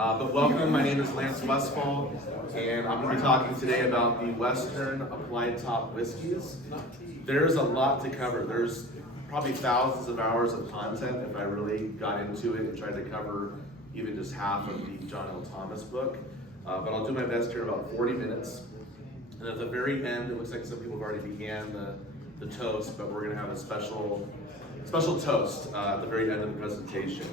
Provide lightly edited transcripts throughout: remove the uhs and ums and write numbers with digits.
But welcome, my name is Lance Westfall, and I'm going to be talking today about the Western Applied Top Whiskeys. There's a lot to cover. There's probably thousands of hours of content if I really got into it and tried to cover even just half of the John L. Thomas book. But I'll do my best here in about 40 minutes. And at the very end, it looks like some people have already began the toast, but we're going to have a special toast at the very end of the presentation.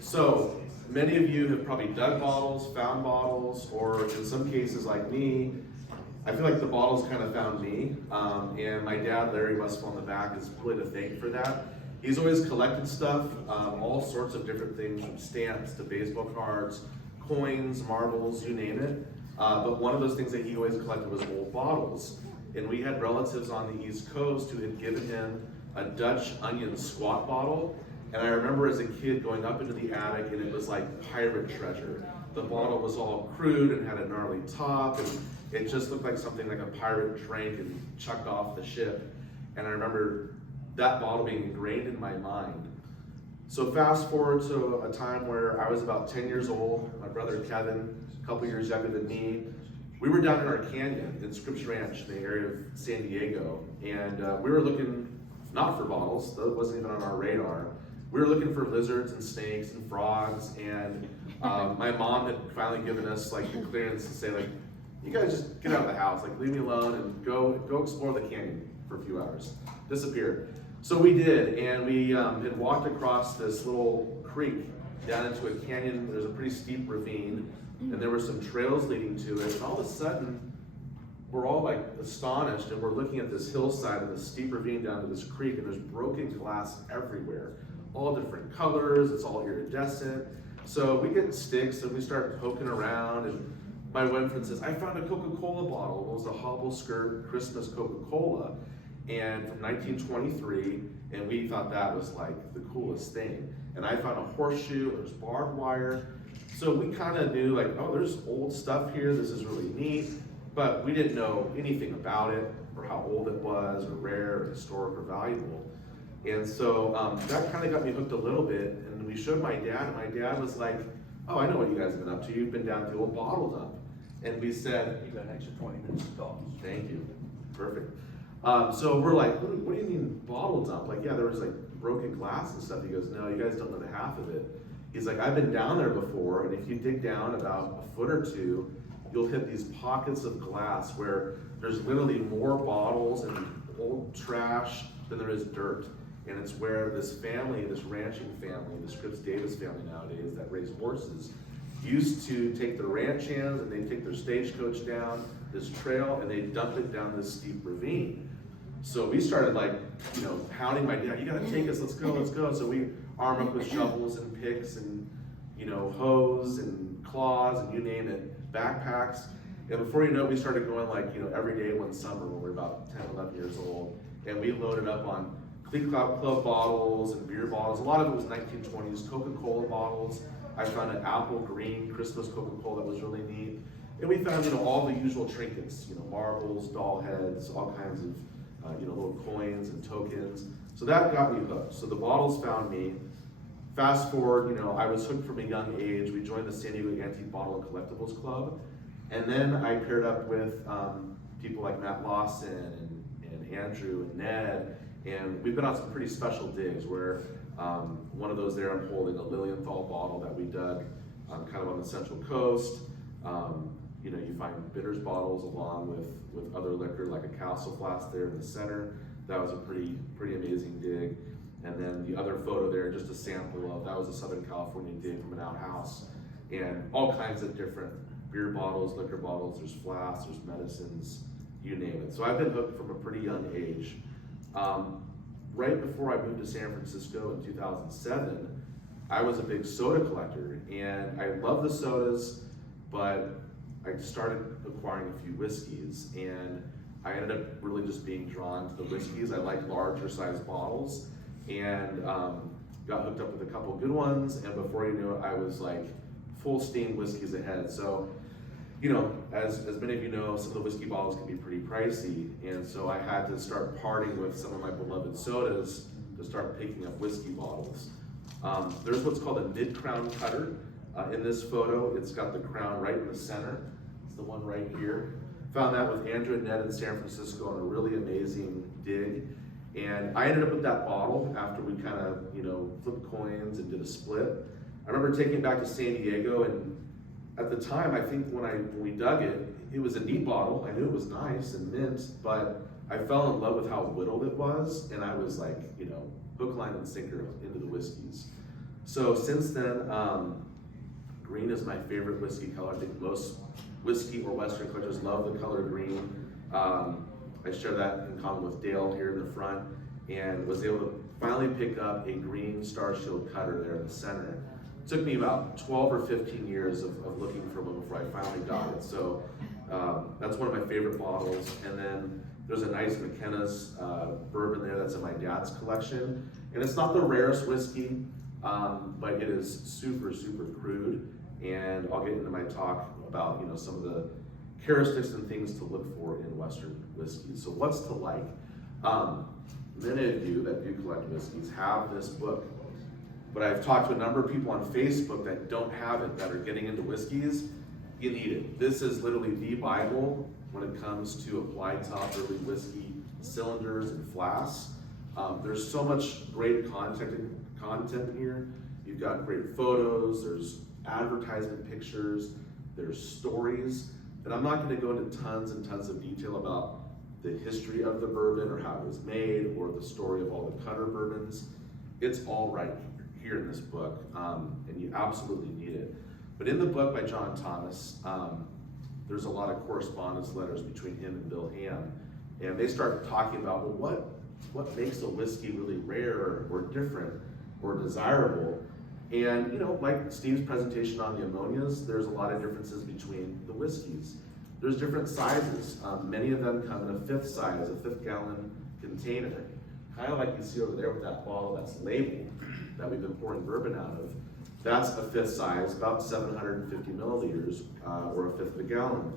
So many of you have probably dug bottles, found bottles, or in some cases like me, I feel like the bottles kind of found me. And my dad, Larry Westfall in the back, is really to thank for that. He's always collected stuff, all sorts of different things, from stamps to baseball cards, coins, marbles, you name it. But one of those things that he always collected was old bottles. And we had relatives on the East Coast who had given him a Dutch onion squat bottle. And I remember as a kid going up into the attic, and it was like pirate treasure. The bottle was all crude and had a gnarly top, and it just looked like something like a pirate drank and chucked off the ship. And I remember that bottle being ingrained in my mind. So fast forward to a time where I was about 10 years old, my brother Kevin, a couple years younger than me, we were down in our canyon in Scripps Ranch in the area of San Diego, and we were looking not for bottles, that wasn't even on our radar. We were looking for lizards and snakes and frogs, and my mom had finally given us like the clearance to say, like, you guys just get out of the house, like leave me alone and go explore the canyon for a few hours. Disappeared. So we did, and we had walked across this little creek down into a canyon. There's a pretty steep ravine, and there were some trails leading to it, and all of a sudden, we're all like astonished, and we're looking at this hillside and this steep ravine down to this creek, and there's broken glass everywhere. All different colors, it's all iridescent. So we get sticks and we start poking around, and my one friend says, I found a Coca-Cola bottle. It was a Hobble Skirt Christmas Coca-Cola, and from 1923, and we thought that was like the coolest thing. And I found a horseshoe, there's barbed wire. So we kind of knew like, oh, there's old stuff here, this is really neat, but we didn't know anything about it, or how old it was, or rare, or historic, or valuable. And so that kind of got me hooked a little bit, and we showed my dad, and my dad was like, oh, I know what you guys have been up to. You've been down to the old bottle dump. And we said, You got an extra 20 minutes to talk. thank you, perfect. So we're like, what do you mean bottle dump? Like, yeah, there was like broken glass and stuff. He goes, no, you guys don't know the half of it. He's like, I've been down there before, and if you dig down about a foot or two, you'll hit these pockets of glass where there's literally more bottles and old trash than there is dirt. And it's where this family, this ranching family, the Scripps Davis family nowadays that raise horses, used to take their ranch hands and they take their stagecoach down this trail and they dump it down this steep ravine. So we started like, pounding my dad, you gotta take us, let's go, let's go. So we arm up with shovels and picks and, hose and claws and you name it, backpacks. And before you know it, we started going like, every day one summer when we were about 10, 11 years old. And we loaded up on Cleat Club bottles and beer bottles. A lot of it was 1920s Coca-Cola bottles. I found an apple green Christmas Coca-Cola that was really neat. And we found, all the usual trinkets, marbles, doll heads, all kinds of, little coins and tokens. So that got me hooked. So the bottles found me. Fast forward, I was hooked from a young age. We joined the San Diego Antique Bottle and Collectibles Club. And then I paired up with people like Matt Lawson and Andrew and Ned. And we've been on some pretty special digs where one of those there, I'm holding a Lilienthal bottle that we dug kind of on the Central Coast. You find bitters bottles along with other liquor like a Castle flask there in the center. That was a pretty amazing dig. And then the other photo there, just a sample of, that was a Southern California dig from an outhouse. And all kinds of different beer bottles, liquor bottles, there's flasks, there's medicines, you name it. So I've been hooked from a pretty young age. Right before I moved to San Francisco in 2007, I was a big soda collector, and I love the sodas, but I started acquiring a few whiskeys, and I ended up really just being drawn to the whiskeys. I like larger size bottles, and got hooked up with a couple good ones, and before you knew it, I was like full steam whiskeys ahead. So, as many of you know, some of the whiskey bottles can be pretty pricey, and so I had to start parting with some of my beloved sodas to start picking up whiskey bottles. There's what's called a mid-crown cutter. In this photo, it's got the crown right in the center. It's the one right here. Found that with Andrew and Ned in San Francisco on a really amazing dig. And I ended up with that bottle after we kind of, flipped coins and did a split. I remember taking it back to San Diego, and at the time, I think when we dug it, it was a neat bottle. I knew it was nice and mint, but I fell in love with how whittled it was, and I was like, hook, line, and sinker into the whiskeys. So since then, green is my favorite whiskey color. I think most whiskey or Western collectors love the color green. I share that in common with Dale here in the front, and was able to finally pick up a green Star Shield cutter there in the center. It took me about 12 or 15 years of looking for one before I finally got it. So that's one of my favorite bottles. And then there's a nice McKenna's bourbon there that's in my dad's collection. And it's not the rarest whiskey, but it is super, super crude. And I'll get into my talk about some of the characteristics and things to look for in Western whiskeys. So what's to like? Many of you that do collect whiskeys have this book, but I've talked to a number of people on Facebook that don't have it, that are getting into whiskeys. You need it. This is literally the Bible when it comes to applied top early whiskey cylinders and flasks. There's so much great content here. You've got great photos, there's advertisement pictures, there's stories. And I'm not going to go into tons and tons of detail about the history of the bourbon or how it was made or the story of all the cutter bourbons. It's all right here in this book, and you absolutely need it. But in the book by John Thomas, there's a lot of correspondence letters between him and Bill Ham, and they start talking about, well, what makes a whiskey really rare or different or desirable? And like Steve's presentation on the ammonias, there's a lot of differences between the whiskeys. There's different sizes. Many of them come in a fifth size, a 5-gallon container. Kind of like you see over there with that bottle that's labeled that we've been pouring bourbon out of. That's a fifth size, about 750 milliliters, or a fifth of a gallon.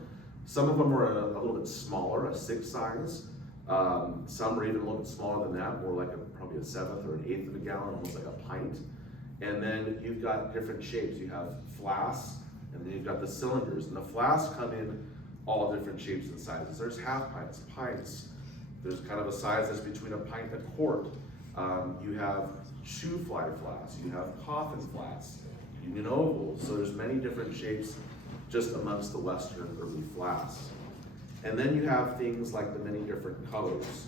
Some of them are a little bit smaller, a 6 size. Some are even a little bit smaller than that, more like probably a seventh or an eighth of a gallon, almost like a pint. And then you've got different shapes. You have flasks, and then you've got the cylinders. And the flasks come in all different shapes and sizes. There's half pints, pints. There's kind of a size that's between a pint and a quart. You have shoe fly flasks. You have coffin flasks, union ovals. So there's many different shapes just amongst the Western early flasks. And then you have things like the many different colors.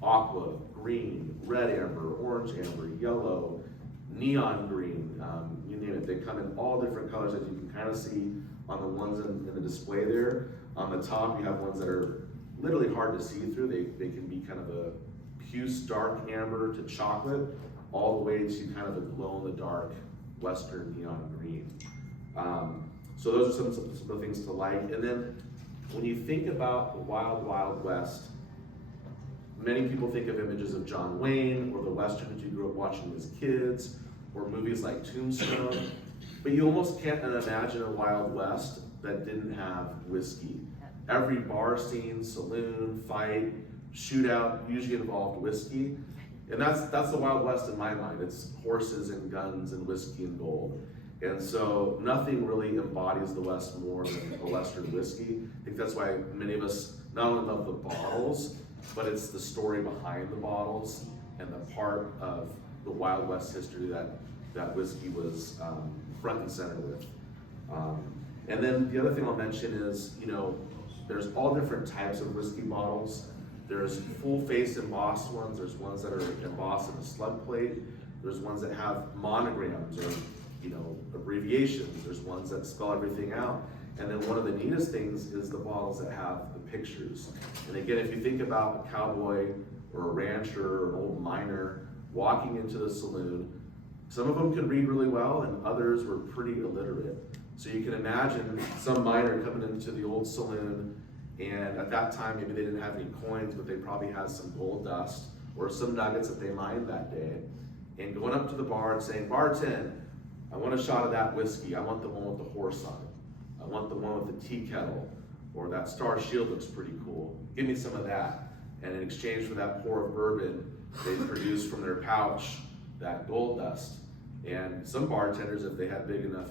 Aqua, green, red amber, orange amber, yellow, neon green, you name it. They come in all different colors, as you can kind of see on the ones in the display there. On the top, you have ones that are literally hard to see through. They can be kind of a puce dark amber to chocolate, all the way to kind of a glow-in-the-dark Western neon green. So those are some of the things to like. And then when you think about the Wild Wild West, many people think of images of John Wayne or the Westerns you grew up watching as kids, or movies like Tombstone, but you almost can't imagine a Wild West that didn't have whiskey. Every bar scene, saloon, fight, shootout usually involved whiskey, and that's the Wild West in my mind. It's horses and guns and whiskey and gold. And so nothing really embodies the West more than a Western whiskey. I think that's why many of us not only love the bottles, but it's the story behind the bottles and the part of the Wild West history that whiskey was front and center with. And then the other thing I'll mention is, there's all different types of whiskey bottles. There's full-face embossed ones. There's ones that are embossed in a slug plate. There's ones that have monograms or abbreviations. There's ones that spell everything out. And then one of the neatest things is the bottles that have the pictures. And again, if you think about a cowboy or a rancher or an old miner walking into the saloon, some of them could read really well and others were pretty illiterate. So you can imagine some miner coming into the old saloon, and at that time maybe they didn't have any coins, but they probably had some gold dust or some nuggets that they mined that day, and going up to the bar and saying, "Bartend, I want a shot of that whiskey. I want the one with the horse on it. I want the one with the tea kettle, or that Star Shield looks pretty cool. Give me some of that." And in exchange for that pour of bourbon, they produce from their pouch that gold dust. And some bartenders, if they had big enough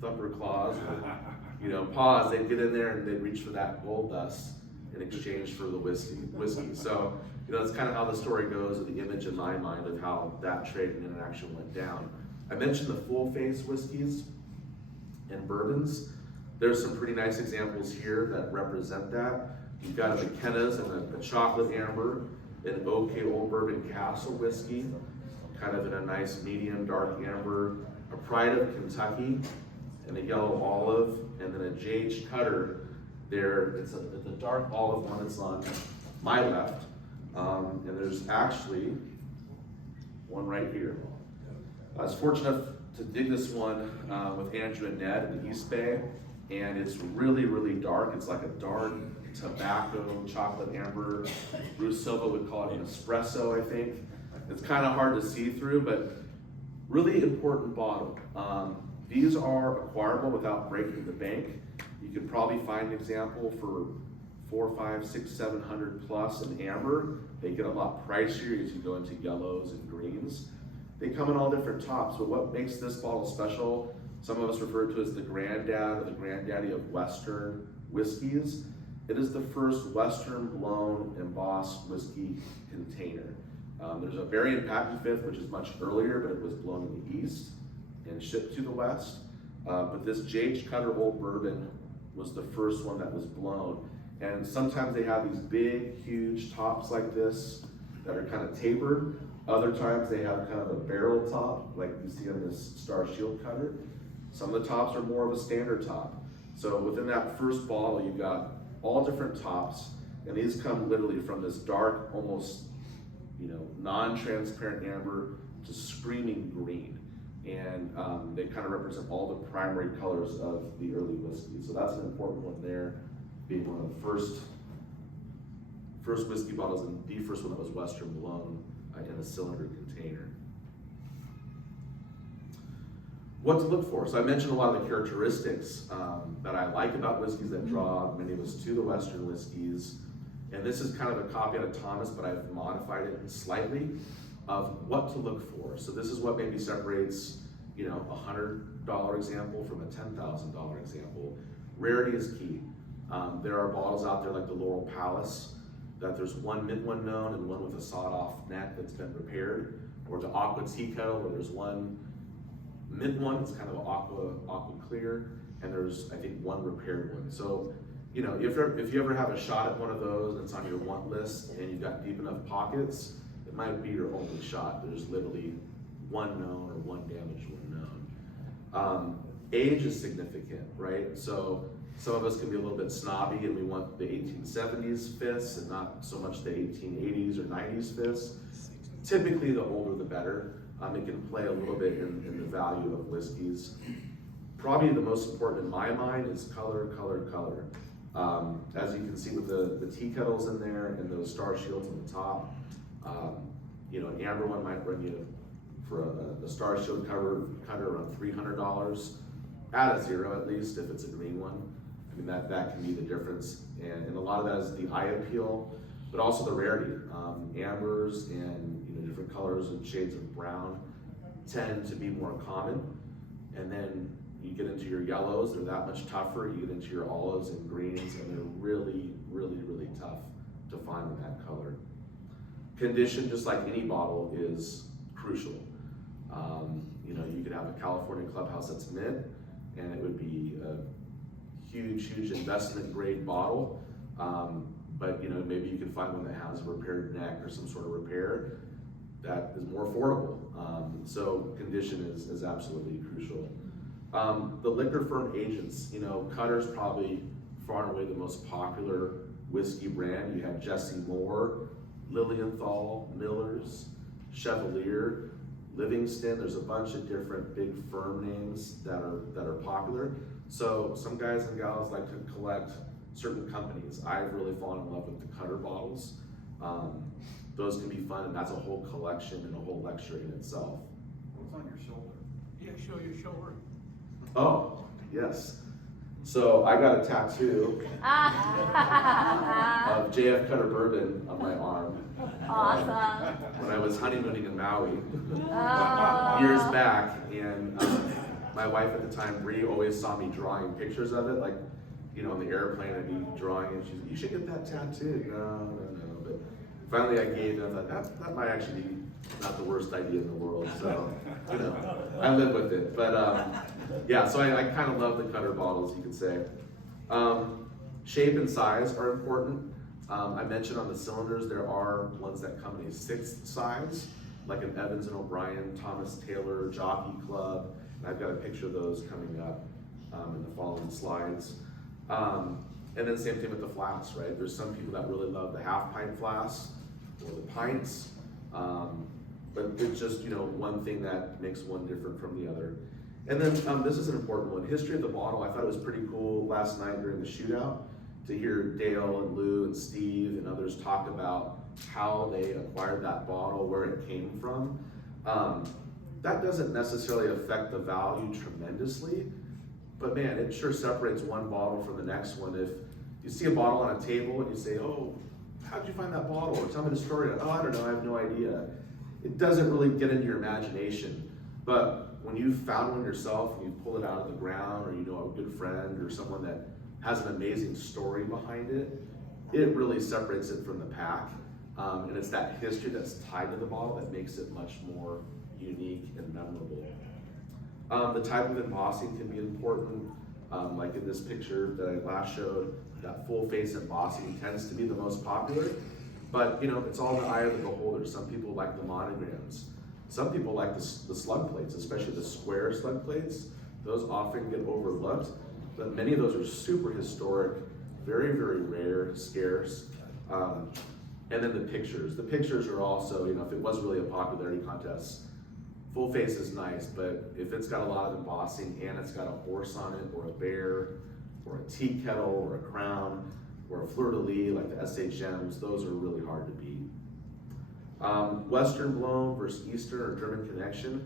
thumper claws, or, paws, they'd get in there and they'd reach for that gold dust in exchange for the whiskey. So, that's kind of how the story goes, or the image in my mind of how that trade and interaction went down. I mentioned the full face whiskeys and bourbons. There's some pretty nice examples here that represent that. You've got a McKenna's and a chocolate amber, an OK Old Bourbon Castle whiskey, kind of in a nice medium dark amber, a Pride of Kentucky, and a yellow olive, and then a J.H. Cutter there. It's a dark olive one that's on my left. And there's actually one right here. I was fortunate enough to dig this one with Andrew and Ned in the East Bay, and it's really, really dark. It's like a dark tobacco, chocolate amber. Bruce Silva would call it an espresso, I think. It's kind of hard to see through, but really important bottle. These are acquirable without breaking the bank. You could probably find an example for 400, 500, 600, 700 plus in amber. They get a lot pricier as you go into yellows and greens. They come in all different tops, but what makes this bottle special, some of us refer to it as the granddad or the granddaddy of Western whiskeys. It is the first Western blown embossed whiskey container. There's a variant patent fifth, which is much earlier, but it was blown in the East and shipped to the West. But this J.H. Cutter Old Bourbon was the first one that was blown. And sometimes they have these big, huge tops like this that are kind of tapered. Other times they have kind of a barrel top, like you see on this Star Shield Cutter. Some of the tops are more of a standard top. So within that first bottle, you've got all different tops, and these come literally from this dark, almost, non-transparent amber to screaming green. And they kind of represent all the primary colors of the early whiskey. So that's an important one there, being one of the first whiskey bottles and the first one that was Western blown in a cylinder container. What to look for? So I mentioned a lot of the characteristics that I like about whiskeys that draw many of us to the Western whiskeys. And this is kind of a copy out of Thomas, but I've modified it slightly of what to look for. So this is what maybe separates, a $100 example from a $10,000 example. Rarity is key. There are bottles out there like the Laurel Palace, that there's one mint one known and one with a sawed-off neck that's been repaired, or the Aqua Tea Kettle, where there's one mint one, it's kind of an aqua clear, and there's, I think, one repaired one. So, if you ever have a shot at one of those and it's on your want list and you've got deep enough pockets, it might be your only shot. There's literally one known or one damaged one known. Age is significant, right? So some of us can be a little bit snobby and we want the 1870s fifths and not so much the 1880s or 90s fifths. Typically, the older the better. It can play a little bit in the value of whiskeys. Probably the most important in my mind is color. As you can see with the tea kettles in there and those Star Shields on the top, an amber one might run you for a Star Shield cutter around $300. Add a zero at least if it's a green one. I mean, that can be the difference. And a lot of that is the eye appeal, but also the rarity. Ambers and different colors and shades of brown tend to be more common. And then you get into your yellows, they're that much tougher. You get into your olives and greens, and they're really, really, really tough to find in that color. Condition, just like any bottle, is crucial. You could have a California Clubhouse that's mint, and it would be a huge investment grade bottle. But maybe you can find one that has a repaired neck or some sort of repair that is more affordable. So condition is absolutely crucial. The liquor firm agents, Cutter's probably far and away the most popular whiskey brand. You have Jesse Moore, Lilienthal, Miller's, Chevalier, Livingston. There's a bunch of different big firm names that are popular. So some guys and gals like to collect certain companies. I've really fallen in love with the Cutter bottles. Those can be fun, and that's a whole collection and a whole lecture in itself. What's on your shoulder? Yeah, show your shoulder. Oh, yes. So I got a tattoo of JF Cutter Bourbon on my arm. Awesome. When I was honeymooning in Maui years back, and my wife at the time, Bree, always saw me drawing pictures of it, like, you know, on the airplane I'd be drawing, and she's like, "You should get that tattoo." No. But finally I gave it. I thought that might actually be not the worst idea in the world. So, you know, I live with it. But yeah, so I kind of love the Cutter bottles, you could say. Shape and size are important. I mentioned on the cylinders, there are ones that come in a 6th size, like an Evans and O'Brien, Thomas Taylor, Jockey Club. And I've got a picture of those coming up in the following slides. And then same thing with the flasks, right? There's some people that really love the half pint flasks or the pints, but it's just, you know, one thing that makes one different from the other. And then this is an important one. History of the bottle. I thought it was pretty cool last night during the shootout to hear Dale and Lou and Steve and others talk about how they acquired that bottle, where it came from. That doesn't necessarily affect the value tremendously, but man, it sure separates one bottle from the next one. If you see a bottle on a table and you say, "Oh, how'd you find that bottle?" Or "Tell me the story." "Oh, I don't know, I have no idea." It doesn't really get into your imagination. But when you've found one yourself and you pull it out of the ground, or you know a good friend or someone that has an amazing story behind it, it really separates it from the pack. And it's that history that's tied to the bottle that makes it much more unique and memorable. The type of embossing can be important. Like in this picture that I last showed, that full face embossing tends to be the most popular, but you know, it's all in the eye of the beholder. Some people like the monograms. Some people like the slug plates, especially the square slug plates. Those often get overlooked, but many of those are super historic, very, very rare, scarce. And then the pictures. The pictures are also, you know, if it was really a popularity contest, full face is nice, but if it's got a lot of embossing and it's got a horse on it, or a bear, or a tea kettle, or a crown, or a fleur-de-lis like the SHMs, those are really hard to beat. Western blown versus Eastern or German connection.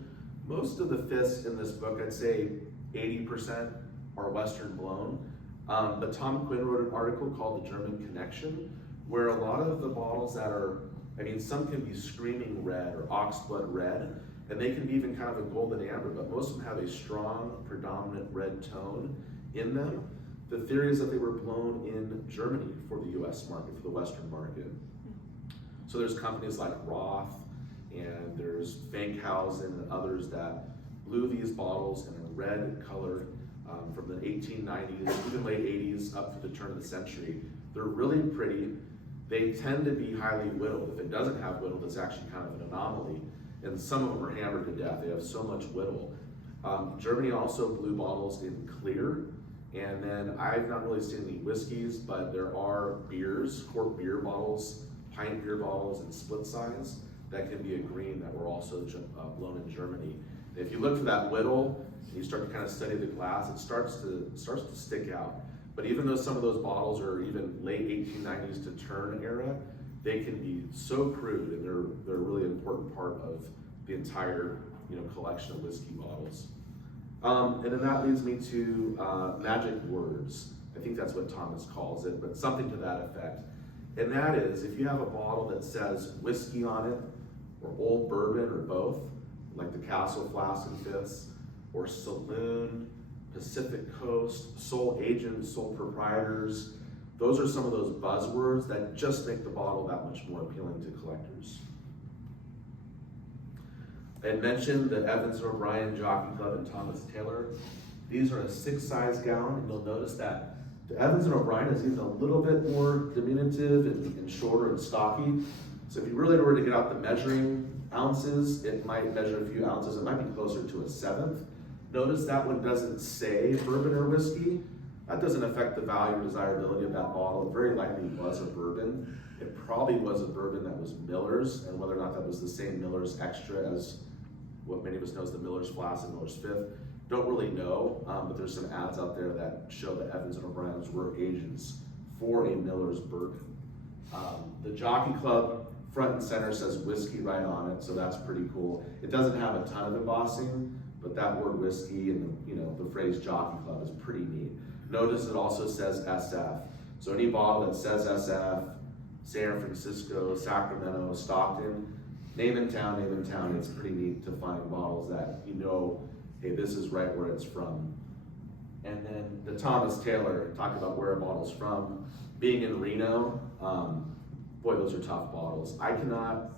Most of the fists in this book, I'd say 80% are Western blown. But Tom Quinn wrote an article called The German Connection, where a lot of the bottles that are, I mean, some can be screaming red or oxblood red, and they can be even kind of a golden amber, but most of them have a strong, predominant red tone in them. The theory is that they were blown in Germany for the US market, for the Western market. So there's companies like Roth, and there's Fankhausen and others that blew these bottles in a red color from the 1890s, even late 80s, up to the turn of the century. They're really pretty. They tend to be highly whittled. If it doesn't have whittled, it's actually kind of an anomaly. And some of them are hammered to death. They have so much whittle. Germany also blew bottles in clear. And then I've not really seen any whiskeys, but there are beers, quart beer bottles, pint beer bottles, and split size that can be a green that were also blown in Germany. And if you look for that whittle, and you start to kind of study the glass, it starts to stick out. But even though some of those bottles are even late 1890s to turn era, they can be so crude, and they're a really important part of the entire, you know, collection of whiskey bottles. And then that leads me to magic words. I think that's what Thomas calls it, but something to that effect. And that is, if you have a bottle that says whiskey on it, or old bourbon, or both, like the Castle Flask and Fifths, or Saloon, Pacific Coast, sole agents, sole proprietors, those are some of those buzzwords that just make the bottle that much more appealing to collectors. I had mentioned the Evans and O'Brien, Jockey Club, and Thomas Taylor. These are a 6 size gallon, and you'll notice that the Evans and O'Brien is even a little bit more diminutive and shorter and stocky. So if you really were to get out the measuring ounces, it might measure a few ounces. It might be closer to a 1/7. Notice that one doesn't say bourbon or whiskey. That doesn't affect the value or desirability of that bottle. It very likely was a bourbon. It probably was a bourbon that was Miller's, and whether or not that was the same Miller's Extra as what many of us know as the Miller's Flask and Miller's Fifth, don't really know, but there's some ads out there that show that Evans and O'Brien's were agents for a Miller's bourbon. The Jockey Club front and center says whiskey right on it, so that's pretty cool. It doesn't have a ton of embossing, but that word whiskey and the phrase Jockey Club is pretty neat. Notice it also says SF. So any bottle that says SF, San Francisco, Sacramento, Stockton, name in town, it's pretty neat to find bottles that you know, hey, this is right where it's from. And then the Thomas Taylor, talked about where a bottle's from. Being in Reno, boy, those are tough bottles. I cannot,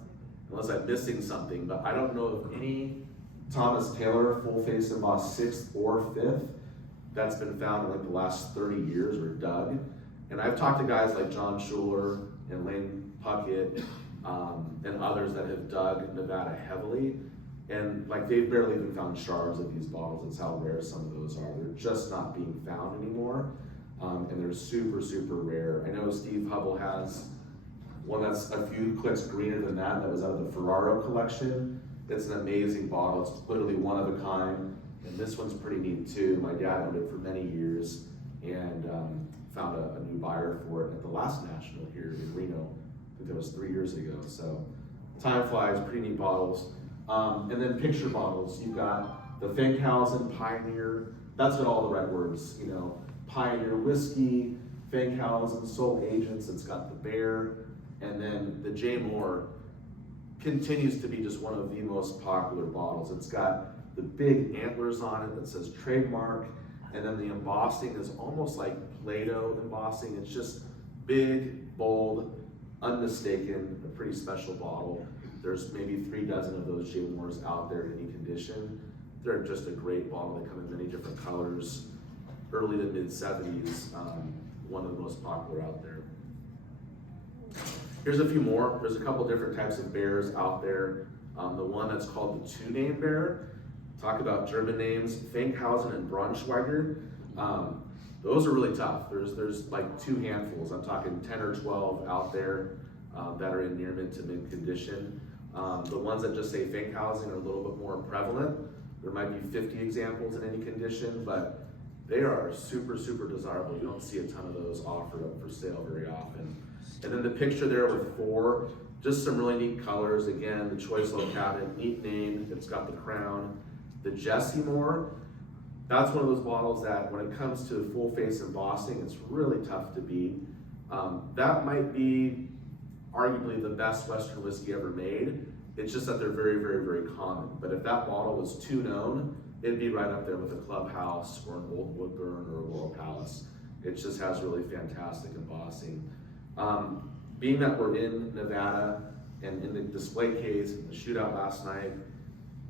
unless I'm missing something, but I don't know of any Thomas Taylor full face embossed 6th or 5th that's been found in like the last 30 years or dug. And I've talked to guys like John Schuler and Lane Puckett and others that have dug Nevada heavily. And like they've barely even found shards of these bottles. It's how rare some of those are. They're just not being found anymore. And they're super, super rare. I know Steve Hubble has one that's a few clicks greener than that was out of the Ferraro collection. It's an amazing bottle. It's literally one of a kind. And this one's pretty neat too. My dad owned it for many years and found a new buyer for it at the last national here in Reno. I think that was 3 years ago. So time flies, pretty neat bottles. And then picture bottles. You've got the Finkhausen Pioneer. That's got all the right words, you know. Pioneer whiskey, Finkhausen, Soul Agents. It's got the bear. And then the J. Moore continues to be just one of the most popular bottles. It's got the big antlers on it that says trademark, and then the embossing is almost like Play-Doh embossing. It's just big, bold, unmistaken, a pretty special bottle. There's maybe 3 dozen of those J. Moores out there in any condition. They're just a great bottle. They come in many different colors. Early to mid 70s, one of the most popular out there. Here's a few more. There's a couple different types of bears out there. The one that's called the 2-name bear. Talk about German names, Finkhausen and Braunschweiger. Those are really tough. There's like 2 handfuls. I'm talking 10 or 12 out there that are in near mint to mint condition. The ones that just say Finkhausen are a little bit more prevalent. There might be 50 examples in any condition, but they are super, super desirable. You don't see a ton of those offered up for sale very often. And then the picture there with 4, just some really neat colors. Again, the Choice Low Cabinet, neat name. It's got the crown. The Jesse Moore, that's one of those bottles that when it comes to full face embossing, it's really tough to beat. That might be arguably the best Western whiskey ever made. It's just that they're very, very, very common. But if that bottle was too known, it'd be right up there with a Clubhouse or an Old Woodburn or a Royal Palace. It just has really fantastic embossing. Being that we're in Nevada and in the display case, in the shootout last night,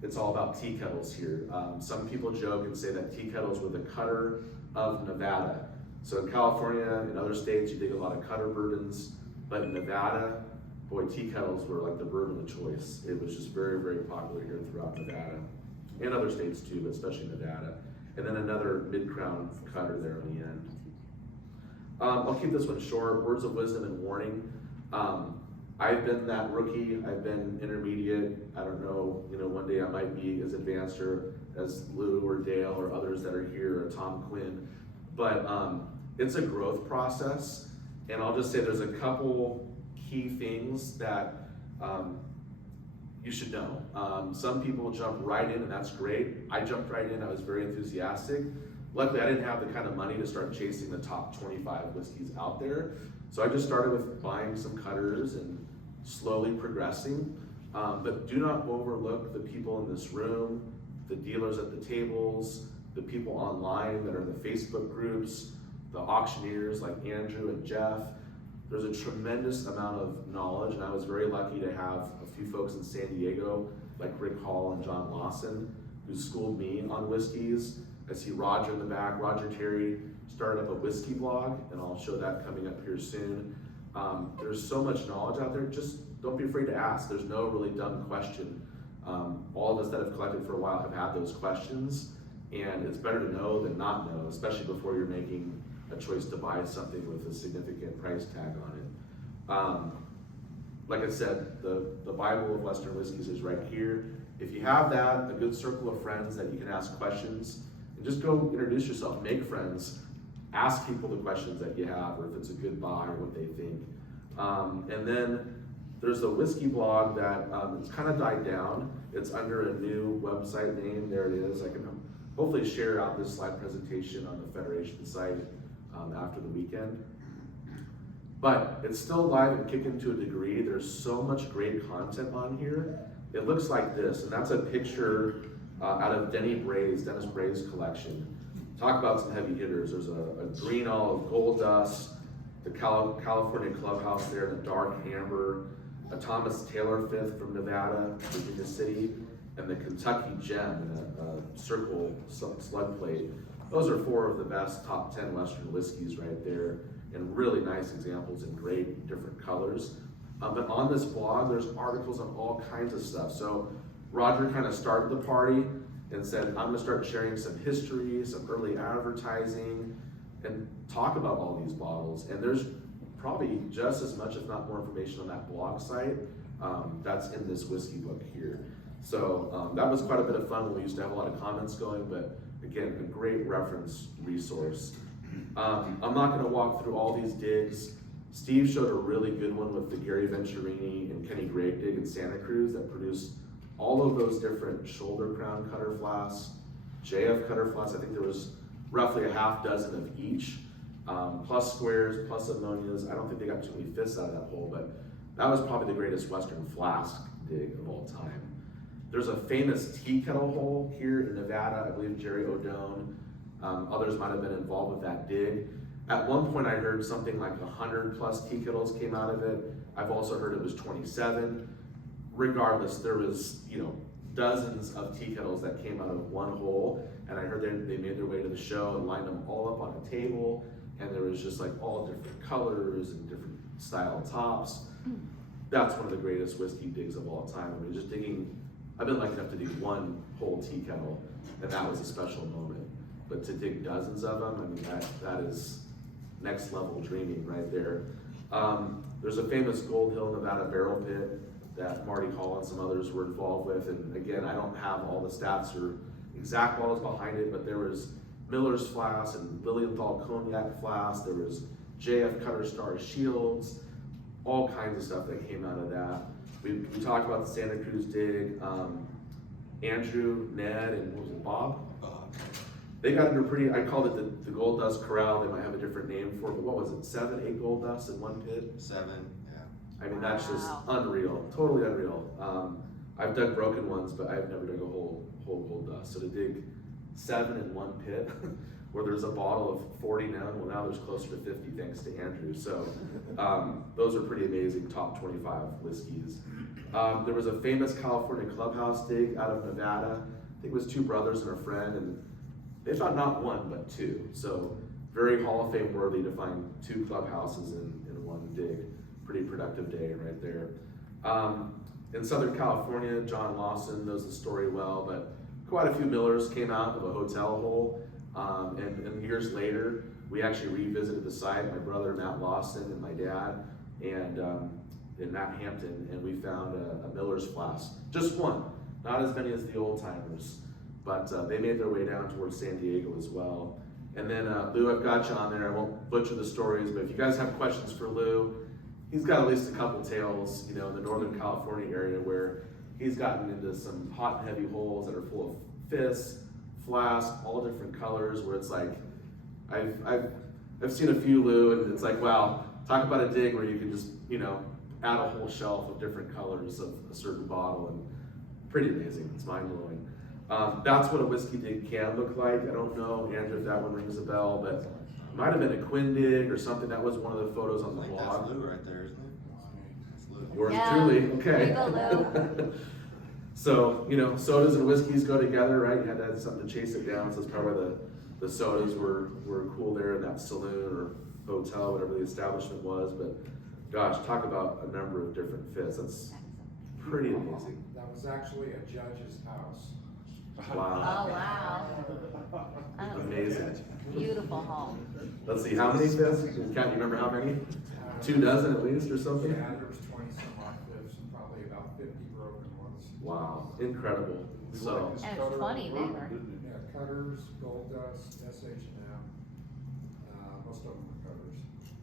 it's all about tea kettles here. Some people joke and say that tea kettles were the cutter of Nevada. So in California and other states, you dig a lot of cutter bourbons, but in Nevada, boy, tea kettles were like the bourbon of choice. It was just very, very popular here throughout Nevada, and other states too, but especially Nevada. And then another mid-crown cutter there on the end. I'll keep this one short. Words of wisdom and warning. I've been that rookie. I've been intermediate. I don't know, one day I might be as advanced or as Lou or Dale or others that are here, or Tom Quinn. But it's a growth process. And I'll just say there's a couple key things that you should know. Some people jump right in, and that's great. I jumped right in. I was very enthusiastic. Luckily, I didn't have the kind of money to start chasing the top 25 whiskeys out there. So I just started with buying some cutters and slowly progressing. But do not overlook the people in this room, the dealers at the tables, the people online that are in the Facebook groups, the auctioneers like Andrew and Jeff. There's a tremendous amount of knowledge, and I was very lucky to have a few folks in San Diego, like Rick Hall and John Lawson, who schooled me on whiskeys. I see Roger in the back. Roger Terry started up a whiskey blog, and I'll show that coming up here soon. There's so much knowledge out there. Just don't be afraid to ask. There's no really dumb question. All of us that have collected for a while have had those questions, and it's better to know than not know, especially before you're making a choice to buy something with a significant price tag on it. Like I said, the Bible of Western whiskeys is right here. If you have that, a good circle of friends that you can ask questions, and just go introduce yourself, make friends, ask people the questions that you have, or if it's a good buy or what they think. And then there's the whiskey blog that it's kind of died down. It's under a new website name. There it is. I can hopefully share out this slide presentation on the Federation site after the weekend. But it's still live and kicking to a degree. There's so much great content on here. It looks like this, and that's a picture out of Dennis Bray's collection. Talk about some heavy hitters. There's a green olive gold dust, the California Clubhouse there in a dark amber, a Thomas Taylor Fifth from Nevada, Virginia City, and the Kentucky Gem in a circle slug plate. Those are 4 of the best top 10 Western whiskeys right there, and really nice examples in great different colors. But on this blog, there's articles on all kinds of stuff. So Roger kind of started the party and said, I'm gonna start sharing some history, some early advertising, and talk about all these bottles. And there's probably just as much, if not more, information on that blog site that's in this whiskey book here. So that was quite a bit of fun when we used to have a lot of comments going, but again, a great reference resource. I'm not gonna walk through all these digs. Steve showed a really good one with the Gary Venturini and Kenny Gregg dig in Santa Cruz that produced all of those different shoulder crown cutter flasks, JF cutter flasks. I think there was roughly a half dozen of each, plus squares, plus ammonias. I don't think they got too many fifths out of that hole, but that was probably the greatest Western flask dig of all time. There's a famous tea kettle hole here in Nevada. I believe Jerry O'Done, others might have been involved with that dig. At one point I heard something like 100 plus tea kettles came out of it. I've also heard it was 27. Regardless, there was, dozens of tea kettles that came out of one hole, and I heard they made their way to the show and lined them all up on a table, and there was just like all different colors and different style tops. That's one of the greatest whiskey digs of all time. I mean, just digging, I've been lucky enough to dig one whole tea kettle, and that was a special moment. But to dig dozens of them, I mean, that is next level dreaming right there. There's a famous Gold Hill, Nevada barrel pit that Marty Hall and some others were involved with. And again, I don't have all the stats or exact bottles behind it, but there was Miller's flask and Lilienthal cognac flask. There was JF Cutter Star shields, all kinds of stuff that came out of that. We talked about the Santa Cruz dig. Andrew, Ned, and what was it, Bob? They got into pretty, I called it the Gold Dust Corral. They might have a different name for it, but what was it, 7, 8 gold dusts in one pit? 7, yeah. I mean, that's just unreal, totally unreal. I've dug broken ones, but I've never dug a whole gold dust. So to dig 7 in one pit, where there's a bottle of 40 now, well now there's closer to 50 thanks to Andrew. So those are pretty amazing top 25 whiskeys. There was a famous California Clubhouse dig out of Nevada. I think it was 2 brothers and a friend, and they found not 1, but 2. So very Hall of Fame worthy to find 2 clubhouses in one dig. Pretty productive day right there. In Southern California, John Lawson knows the story well, but quite a few Millers came out of a hotel hole. And years later, we actually revisited the site, my brother Matt Lawson and my dad, and in Matt Hampton, and we found a Miller's flask. Just one, not as many as the old timers, but they made their way down towards San Diego as well. And then Lou, I've got you on there. I won't butcher the stories, but if you guys have questions for Lou, he's got at least a couple tales, in the Northern California area where he's gotten into some hot and heavy holes that are full of fists, flasks, all different colors, where it's like, I've seen a few, Lou, and it's like, wow, talk about a dig where you can just, add a whole shelf of different colors of a certain bottle, and pretty amazing. It's mind-blowing. That's what a whiskey dig can look like. I don't know, Andrew, if that one rings a bell, but it might have been a Quinn dig or something. That was one of the photos on the blog. That's Lou right there, isn't it? That's Lou. Yours truly, okay. There you go, Lou. So, sodas and whiskeys go together, right? You had to have something to chase it down, so that's probably why the sodas were cool there in that saloon or hotel, whatever the establishment was. But gosh, talk about a number of different fits. That's pretty amazing. That was actually a judge's house. Wow. Oh, wow. Amazing. Beautiful home. Let's see, how many fifths? Kat, you remember how many? 24 at least or something? Yeah, there was 20 some odd fifths and probably about 50 broken ones. Wow, incredible. So, And it's 20 there. Yeah, cutters, gold dust, SH&M, most of them were cutters.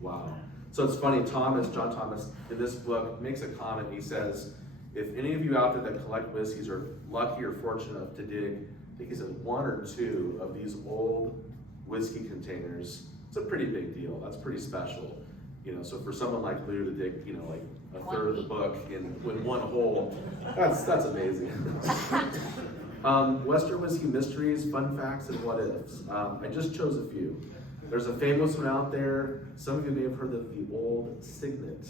wow. So it's funny, John Thomas, in this book makes a comment. He says, if any of you out there that collect whiskeys are lucky or fortunate enough to dig I think he said 1 or 2 of these old whiskey containers. It's a pretty big deal. That's pretty special. You know, so for someone like Lou to dig, you know, like a third of the book in one hole, that's amazing. Western whiskey mysteries, fun facts, and what ifs. I just chose a few. There's a famous one out there. Some of you may have heard of the old signet,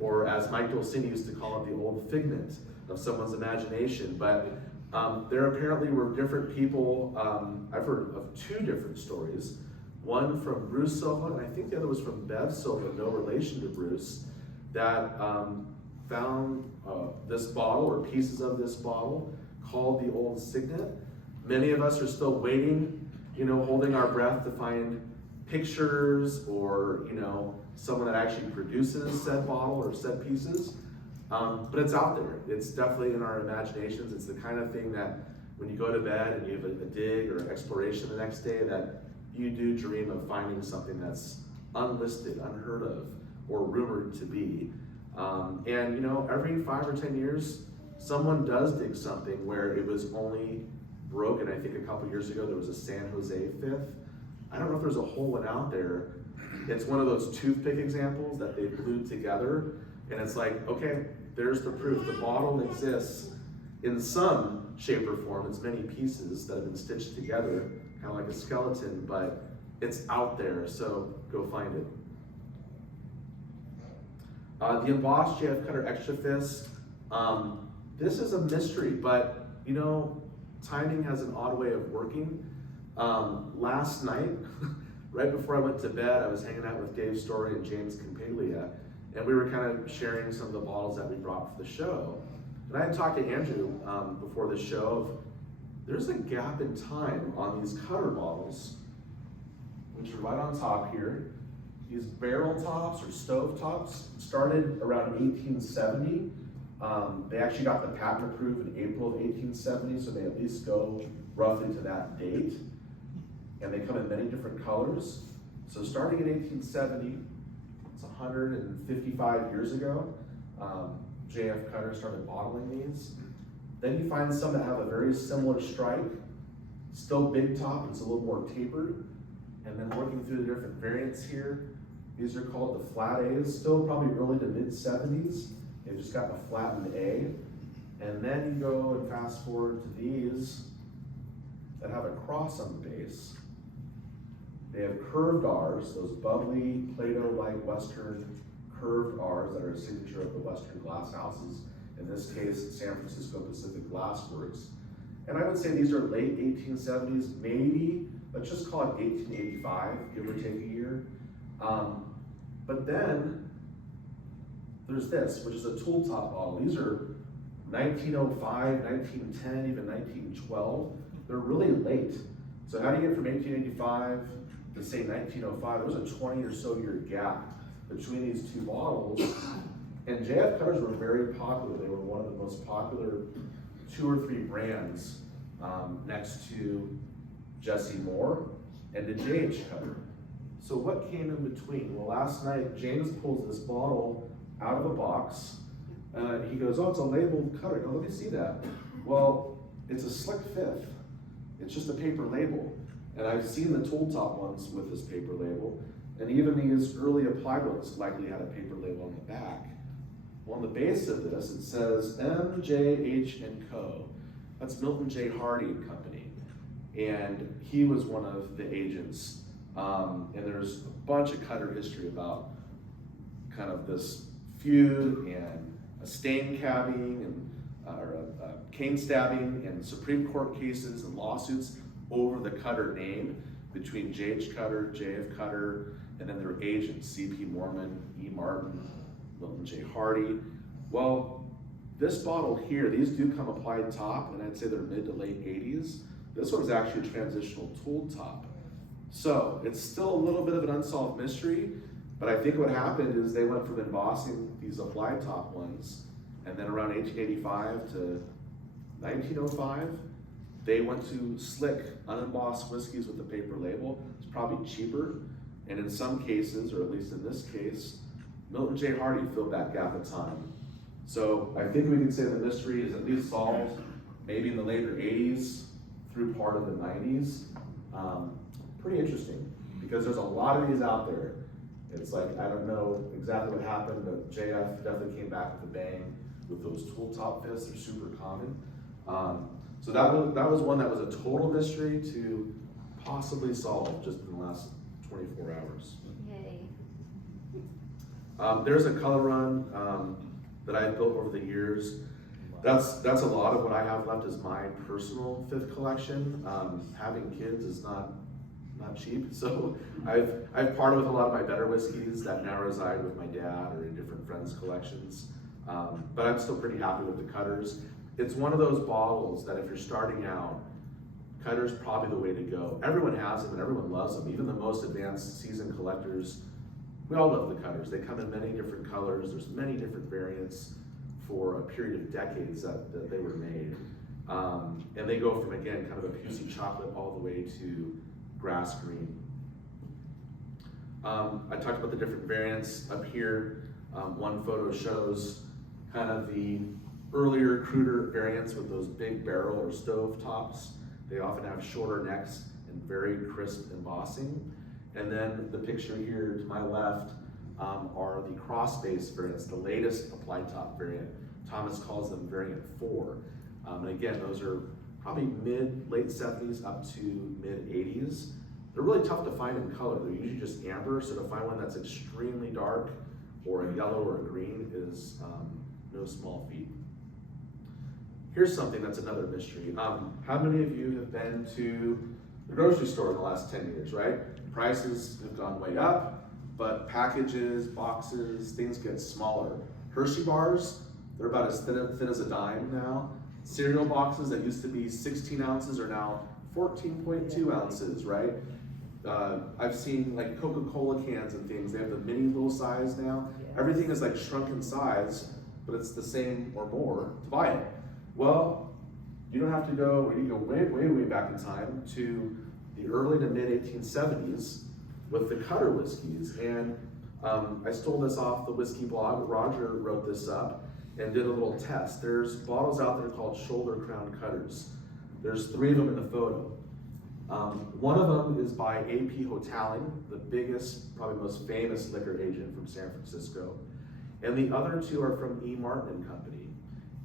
or as Mike Dolcini used to call it, the old figment of someone's imagination. But there apparently were different people. I've heard of 2 different stories. One from Bruce Silva, and I think the other was from Bev Silva, no relation to Bruce, that found this bottle or pieces of this bottle called the old signet. Many of us are still waiting, you know, holding our breath to find pictures or, you know, someone that actually produces said bottle or said pieces. But it's out there. It's definitely in our imaginations. It's the kind of thing that when you go to bed and you have a dig or exploration the next day, that you do dream of finding something that's unlisted, unheard of, or rumored to be. And you know, every 5 or 10 years, someone does dig something where it was only broken. I think a couple years ago there was a San Jose 5th. I don't know if there's a whole one out there. It's one of those toothpick examples that they glued together, and it's like, okay, there's the proof. The bottle exists in some shape or form. It's many pieces that have been stitched together, kind of like a skeleton, but it's out there, so go find it. The embossed JF Cutter Extra Fist. This is a mystery, but you know, timing has an odd way of working. Last night, right before I went to bed, I was hanging out with Dave Story and James Campaglia, and we were kind of sharing some of the bottles that we brought for the show. And I had talked to Andrew before the show of, there's a gap in time on these cutter bottles, which are right on top here. These barrel tops or stove tops started around 1870. They actually got the patent approved in April of 1870, so they at least go roughly to that date. And they come in many different colors. So starting in 1870, it's 155 years ago, JF Cutter started bottling these. Then you find some that have a very similar strike, still big top, it's a little more tapered. And then working through the different variants here, these are called the flat A's, still probably early to mid 70s. They've just got a flattened A. And then you go and fast forward to these that have a cross on the base. They have curved R's, those bubbly, Play-Doh-like Western curved R's that are a signature of the Western glass houses. In this case, San Francisco Pacific Glass Works. And I would say these are late 1870s, maybe, let's just call it 1885, give or take a year. But then, there's this, which is a tool top bottle. These are 1905, 1910, even 1912. They're really late. So how do you get from 1885 to say 1905? There was a 20 or so year gap between these 2 bottles. And JF Cutters were very popular. They were one of the most popular 2 or 3 brands next to Jesse Moore and the JH Cutter. So what came in between? Well, last night, James pulls this bottle out of a box. He goes, oh, it's a labeled cutter. No, let me see that. Well, it's a slick 5th. It's just a paper label. And I've seen the tool top ones with this paper label. And even these early applied ones likely had a paper label on the back. Well, on the base of this, it says MJH & Co. That's Milton J. Hardy and Company. And he was one of the agents. And there's a bunch of cutter history about kind of this feud and a stain cabbing and a cane stabbing and Supreme Court cases and lawsuits over the Cutter name between JH Cutter, JF Cutter, and then their agents, C.P. Mormon, E. Martin, Milton J. Hardy. Well, this bottle here, these do come applied top, and I'd say they're mid to late 80s. This one's actually a transitional tooled top. So it's still a little bit of an unsolved mystery, but I think what happened is they went from embossing these applied top ones, and then around 1885 to 1905, they went to slick, unembossed whiskeys with the paper label. It's probably cheaper, and in some cases, or at least in this case, Milton J. Hardy filled that gap of time. So I think we can say the mystery is at least solved, maybe in the later 80s through part of the 90s. Pretty interesting, because there's a lot of these out there. It's like, I don't know exactly what happened, but JF definitely came back with a bang with those tool top fifths. They're super common. So that was one that was a total mystery to possibly solve just in the last 24 hours. Yay. There's a color run that I've built over the years. That's a lot of what I have left is my personal fifth collection. Having kids is not cheap, so I've parted with a lot of my better whiskeys that now reside with my dad or in different friends' collections. But I'm still pretty happy with the cutters. It's one of those bottles that if you're starting out, cutter's probably the way to go. Everyone has them and everyone loves them. Even the most advanced seasoned collectors, we all love the cutters. They come in many different colors. There's many different variants for a period of decades that they were made. And they go from, again, kind of a pucy chocolate all the way to grass green. I talked about the different variants up here. One photo shows kind of the earlier, cruder variants with those big barrel or stove tops. They often have shorter necks and very crisp embossing. And then the picture here to my left are the cross-base variants, the latest applied top variant. Thomas calls them variant 4. And again, those are probably late 70s up to mid 80s. They're really tough to find in color. They're usually just amber, so to find one that's extremely dark or a yellow or a green is no small feat. Here's something that's another mystery. How many of you have been to the grocery store in the last 10 years, right? Prices have gone way up, but packages, boxes, things get smaller. Hershey bars, they're about as thin as a dime now. Cereal boxes that used to be 16 ounces are now 14.2 ounces, right? I've seen like Coca-Cola cans and things, they have the mini little size now. Everything is like shrunk in size, but it's the same or more to buy it. Well, you don't have to go, you go way, way, way back in time to the early to mid 1870s with the cutter whiskeys. And I stole this off the whiskey blog. Roger wrote this up and did a little test. There's bottles out there called shoulder crown cutters. There's 3 of them in the photo. One of them is by A.P. Hotaling, the biggest, probably most famous liquor agent from San Francisco. And the other 2 are from E. Martin and Company.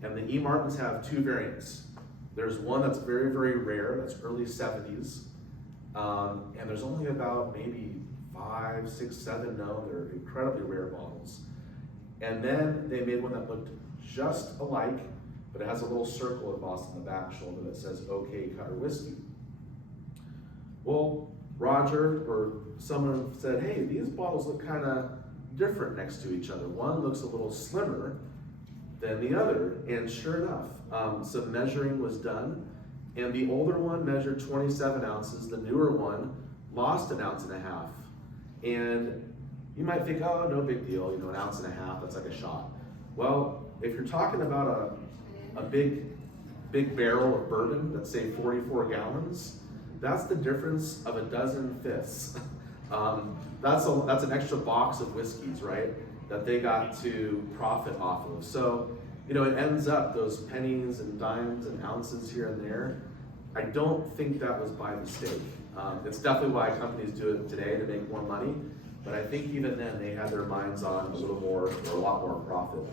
And the E. Martins have 2 variants. There's one that's very, very rare, that's early 70s. And there's only about maybe 5, 6, 7 known. They're incredibly rare bottles. And then they made one that looked just alike, but it has a little circle embossed in the back shoulder that says OK Cutter Whiskey. Well, Roger or someone said, hey, these bottles look kind of different next to each other. One looks a little slimmer than the other, and sure enough, some measuring was done, and the older one measured 27 ounces, the newer one lost 1.5 ounces. And you might think, oh, no big deal, 1.5 ounces, that's like a shot. Well, if you're talking about a big barrel of bourbon that's say 44 gallons, that's the difference of a dozen fifths. That's an extra box of whiskeys, right? That they got to profit off of. So, it ends up those pennies and dimes and ounces here and there. I don't think that was by mistake. It's definitely why companies do it today to make more money, but I think even then they had their minds on a little more, or a lot more profit.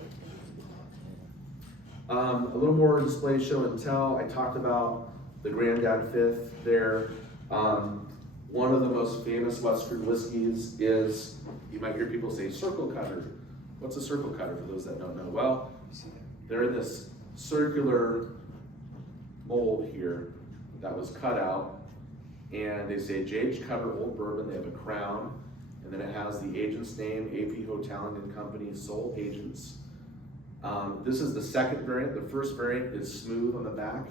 A little more display show and tell. I talked about the Granddad Fifth there. One of the most famous Western whiskeys is, you might hear people say circle cutter. What's a circle cutter for those that don't know? Well, they're in this circular mold here that was cut out, and they say J.H. Cutter Old Bourbon. They have a crown, and then it has the agent's name, A.P. Hotaling and Company, sole agents. This is the second variant. The first variant is smooth on the back.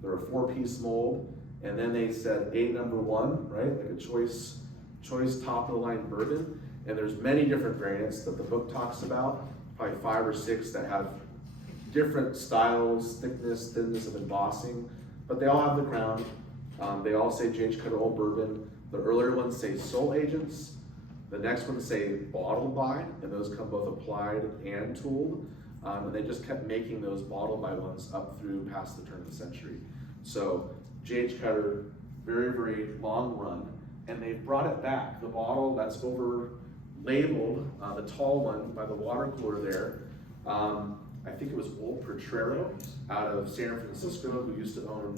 They're a 4-piece mold, and then they said A number 1, right? Like a choice top of the line bourbon. And there's many different variants that the book talks about, probably 5 or 6 that have different styles, thickness, thinness of embossing, but they all have the crown. They all say J.H. Cutter Old Bourbon. The earlier ones say sole agents. The next ones say bottled by, and those come both applied and tooled. And they just kept making those bottled by ones up through past the turn of the century. So JH Cutter, very, very long run, and they've brought it back. The bottle that's over labeled, the tall one by the water cooler there, I think it was Old Potrero out of San Francisco, who used to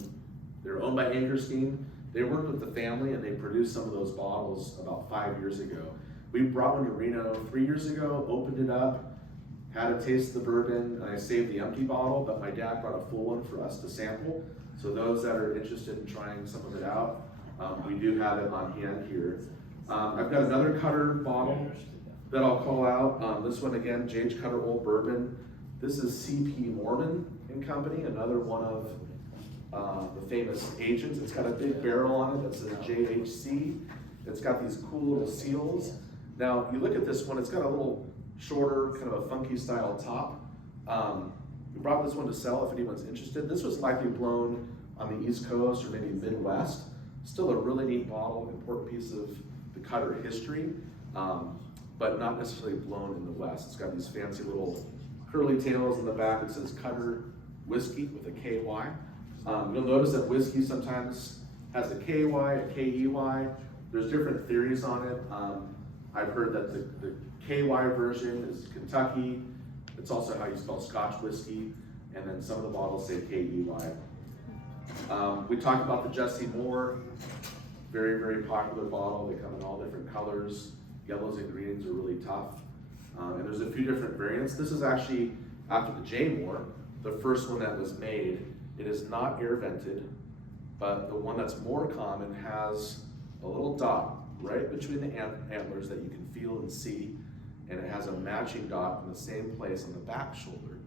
they were owned by Angerstein. They worked with the family and they produced some of those bottles about 5 years ago. We brought one to Reno 3 years ago, opened it up, had a taste of the bourbon, and I saved the empty bottle, but my dad brought a full one for us to sample. So those that are interested in trying some of it out, we do have it on hand here. I've got another Cutter bottle that I'll call out. This one again, JH Cutter Old Bourbon. This is C.P. Mormon and Company, another one of the famous agents. It's got a big barrel on it that says JHC. It's got these cool little seals. Now, you look at this one, it's got a little shorter, kind of a funky style top. We brought this one to sell if anyone's interested. This was likely blown on the East Coast or maybe Midwest. Still a really neat bottle, important piece of the Cutter history, but not necessarily blown in the West. It's got these fancy little curly tails in the back. It says Cutter Whiskey with a KY. You'll notice that whiskey sometimes has a KY, a KEY. There's different theories on it. I've heard that the KY version is Kentucky. It's also how you spell Scotch whiskey. And then some of the bottles say KEY. We talked about the Jesse Moore, very, very popular bottle. They come in all different colors. Yellows and greens are really tough. And there's a few different variants. This is actually, after the J Moore, the first one that was made. It is not air vented, but the one that's more common has a little dot right between the antlers that you can feel and see, and it has a matching dot in the same place on the back shoulder,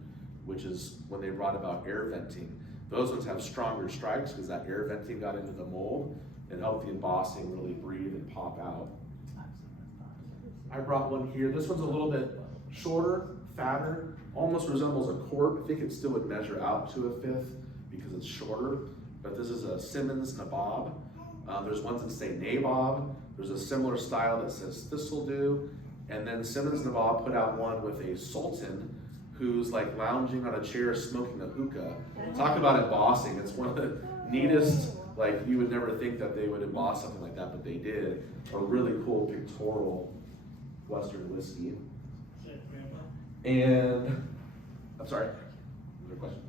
which is when they brought about air venting. Those ones have stronger strikes because that air venting got into the mold and helped the embossing really breathe and pop out. I brought one here. This one's a little bit shorter, fatter, almost resembles a quart. I think it still would measure out to a fifth because it's shorter, but this is a Simmons Nabob. There's ones that say Nabob. There's a similar style that says Thistledew. And then Simmons Nabob put out one with a Sultan who's like lounging on a chair smoking a hookah. Talk about embossing. It's one of the neatest, like you would never think that they would emboss something like that, but they did. A really cool pictorial Western whiskey. And, I'm sorry, was there a question?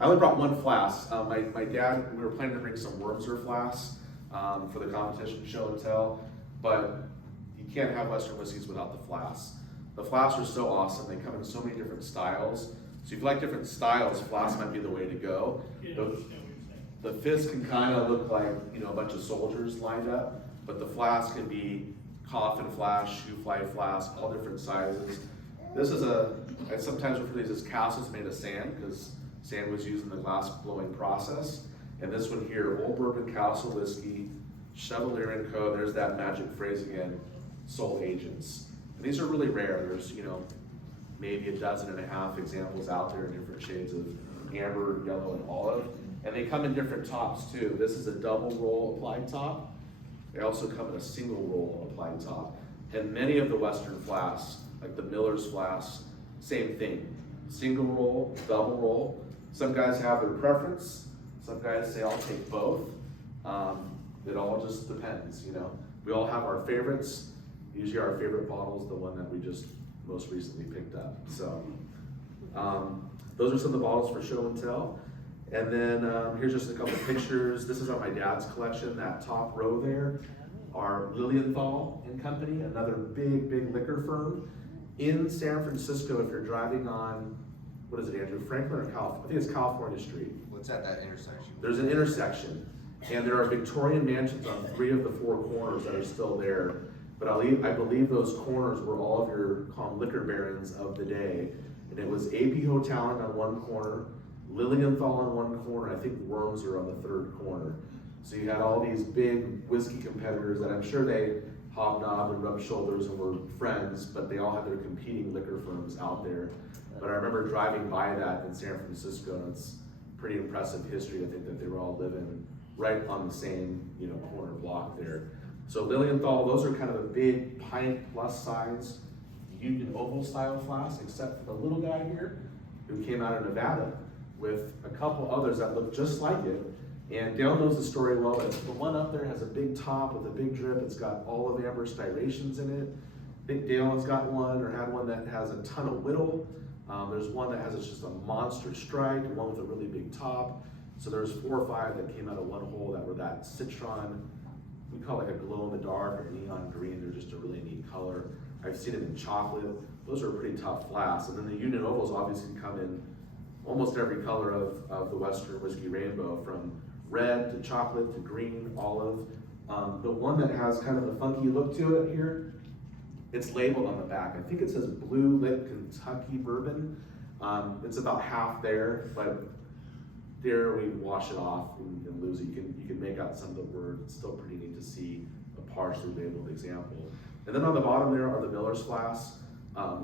I only brought one flask. My dad, we were planning to bring some Wormser flasks for the competition show and tell, but you can't have Western whiskeys without the flasks. The flasks are so awesome. They come in so many different styles. So if you like different styles, flasks might be the way to go. The fizz can kind of look like, a bunch of soldiers lined up, but the flask can be coffin flask, shoe fly flask, all different sizes. This is I sometimes refer to these as castles made of sand because sand was used in the glass blowing process. And this one here, Old Bourbon Castle Whiskey, Chevalier & Co. There's that magic phrase again, sole agents. And these are really rare. There's, maybe 12.5 examples out there in different shades of amber, yellow, and olive. And they come in different tops too. This is a double roll applied top. They also come in a single roll applied top. And many of the Western flasks, like the Miller's flasks, same thing. Single roll, double roll. Some guys have their preference. Some guys say, I'll take both. It all just depends, We all have our favorites. Usually our favorite bottle is the one that we just most recently picked up. So those are some of the bottles for show and tell. And then here's just a couple pictures. This is on my dad's collection. That top row there are Lilienthal and Company, another big, big liquor firm in San Francisco. If you're driving on, what is it, Andrew? Franklin or California? I think it's California Street. What's at that intersection? There's an intersection, and there are Victorian mansions on 3 of the 4 corners that are still there. But I believe those corners were all of your liquor barons of the day. And it was AP Hoteling on one corner, Lilienthal on one corner, I think Wormser on the 3rd corner. So you had all these big whiskey competitors that I'm sure they hobnobbed and rubbed shoulders and were friends, but they all had their competing liquor firms out there. But I remember driving by that in San Francisco, and it's pretty impressive history to think that they were all living right on the same, corner block there. So Lilienthal, those are kind of a big pint plus size Union Oval style flask, except for the little guy here who came out of Nevada. with a couple others that look just like it. And Dale knows the story well, but the one up there has a big top with a big drip. It's got all of amber striations in it. I think Dale has got one or had one that has a ton of whittle. There's one that has just a monster stripe, one with a really big top. So there's 4 or 5 that came out of one hole that were that citron, we call it like a glow in the dark or neon green. They're just a really neat color. I've seen them in chocolate. Those are pretty tough flasks. And then the Union Ovals obviously come in almost every color of the Western whiskey rainbow, from red to chocolate to green, olive. The one that has kind of the funky look to it here, it's labeled on the back. I think it says Blue Lip Kentucky Bourbon. It's about half there, but there we wash it off and lose it. You can make out some of the words. It's still pretty neat to see a partially labeled example. And then on the bottom there are the Miller's flasks.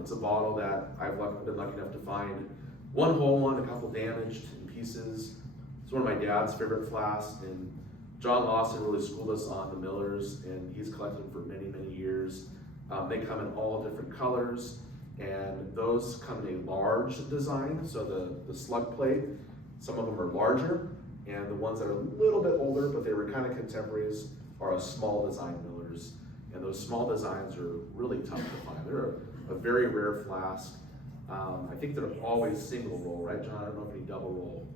It's a bottle that I've been lucky enough to find one whole one, a couple damaged in pieces. It's one of my dad's favorite flasks, and John Lawson really schooled us on the Millers, and he's collected them for many, many years. They come in all different colors, and those come in a large design, so the slug plate, some of them are larger, and the ones that are a little bit older, but they were kind of contemporaries, are a small design Millers. And those small designs are really tough to find. They're a very rare flask. I think they're always single roll, right, John? I don't know if any double roll